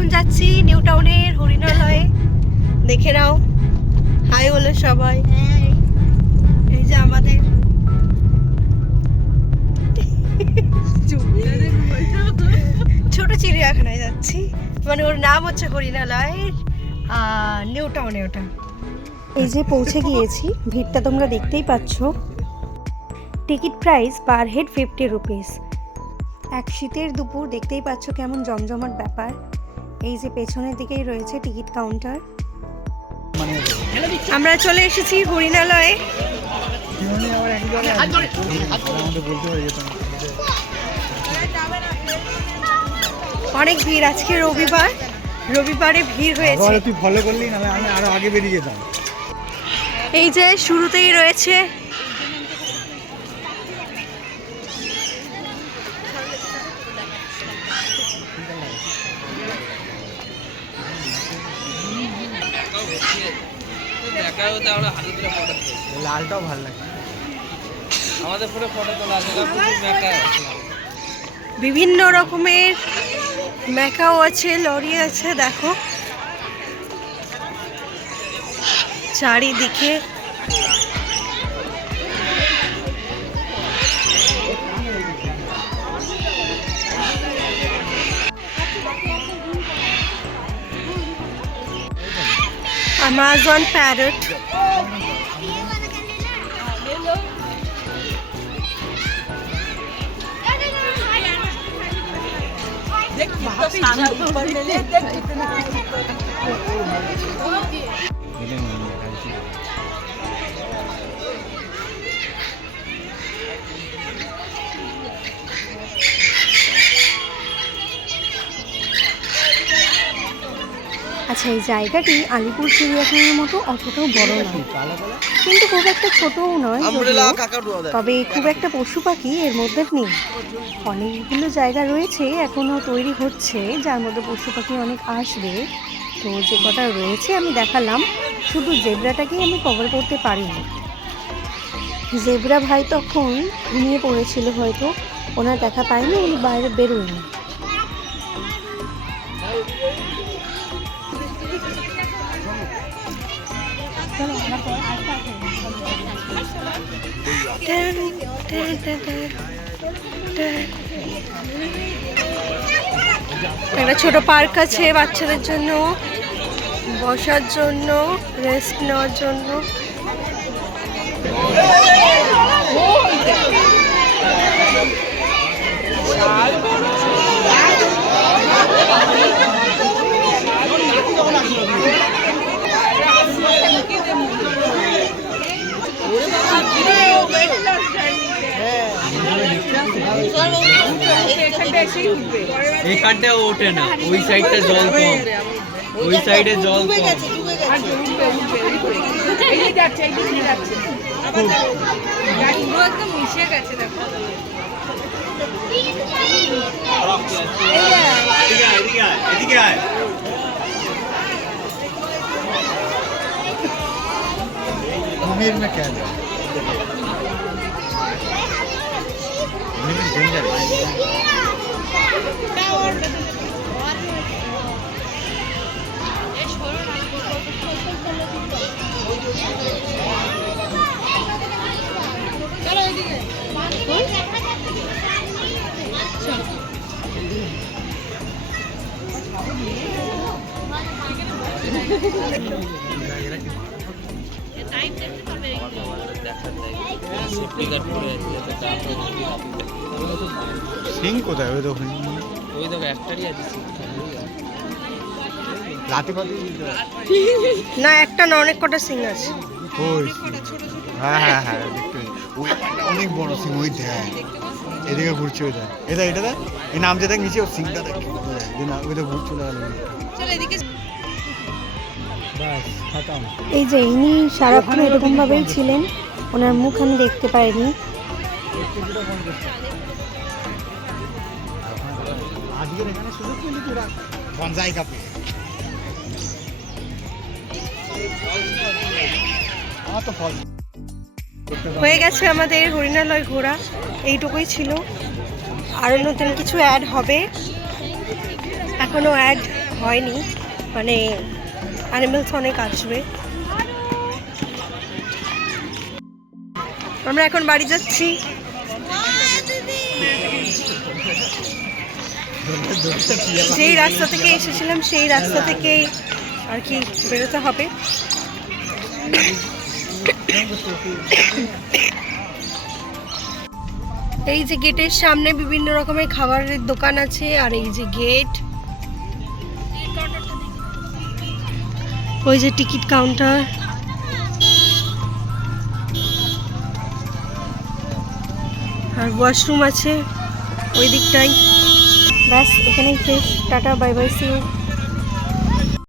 এখন যাচ্ছি নিউ টাউনের হরিণালয়ে। দেখে নাও, হাই বলে সবাই। এই যে আমাদের ছোট চিড়িয়াখানায় যাচ্ছি, মানে ওর নাম হচ্ছে হরিণালয়, নিউ টাউনে ওটা। এই যে পৌঁছে গিয়েছি, ভিড়টা তোমরা দেখতেই পাচ্ছ। Ticket price per head 50 rupees. এক শীতের দুপুর, দেখতেই পাচ্ছ কেমন জমজমাট ব্যাপার। এই যে পেছনের দিকেই রয়েছে টিকিট কাউন্টার। আমরা চলে এসেছি হরিণালয়ে। অনেক ভিড়, আজকে রবিবার, রবিবারে ভিড় হয়েছে। তুই ফলো করলি না, আমি আরো আগে বেরিয়ে যেতাম। এই যে শুরুতেই রয়েছে লালটাও ভালো লাগে আমাদের ফোনে ফটো তোলা আছে, বিভিন্ন রকমের ম্যাকাও আছে, লরি আছে। দেখো চারিদিকে Amazon parrot. আচ্ছা, এই জায়গাটি আলিপুর চিড়িয়াখানার মতো অতটাও বড় নয়, কিন্তু খুব একটা ছোটও নয়, তবে খুব একটা পশু পাখি এর মধ্যে নেই। অনেকগুলো জায়গা রয়েছে, এখনো তৈরি হচ্ছে, যার মধ্যে পশু পাখি অনেক আসবে। তো যে কটা রয়েছে আমি দেখালাম, শুধু জেব্রাটাকেই আমি কভার করতে পারিনি। জেব্রা ভাই তখন ঘুমিয়ে পড়েছিল, হয়তো ওনার দেখা পায়নি, উনি বাইরে বেরোয়নি। একটা ছোট পার্ক আছে বাচ্চাদের জন্য, বসার জন্য, রেস্ট নেওয়ার জন্য। এখানটা ওঠে না, ওই সাইডটা জল কম, ওই সাইডে জল কম। একদম মিশে গেছে, দেখো। कुमेर में क्या है? डेंजर है। সিং কোথায়? ওই দেখুন, ওই দেখো একটারই আছে রাতে কত? না, একটা না, অনেক কটা সিং আছে। ওই হ্যাঁ হ্যাঁ হ্যাঁ, দেখতে ওই অনেক বড় সিং, ওই দেখ এদিকে ঘুরছে, ওই দেখ, এটা এটা দেখ, এই নাম যে দেখ নিচে, ওই সিংটা দেখ, ওই তো ঘুরছে চলে গেল। এই যে ইনি সারাক্ষণ এরকম ভাবেই ছিলেন, ওনার মুখ আমি দেখতে পাইনি। আজকের এখানে সুযোগ পেলি তোরা বনসাই কাপে। আমার তো ফল হয়ে গেছে আমাদের হরিণালয় ঘোরা, এইটুকুই ছিল। আরও নতুন কিছু অ্যাড হবে, এখনো অ্যাড হয়নি, মানে অ্যানিমেলস অনেক আসবে। আমরা এখন বাড়ি যাচ্ছি। যেই রাস্তা থেকে এসেছিলাম সেই রাস্তা থেকে আর কি বেরোতে হবে। এই যে গেটের সামনে বিভিন্ন রকমের খাবারের দোকান আছে, আর এই যে গেট, ওই যে টিকিট কাউন্টার, আর ওয়াশরুম আছে ওই দিকটাই। ব্যাস এখানেই শেষ। Tata, bye bye, see you.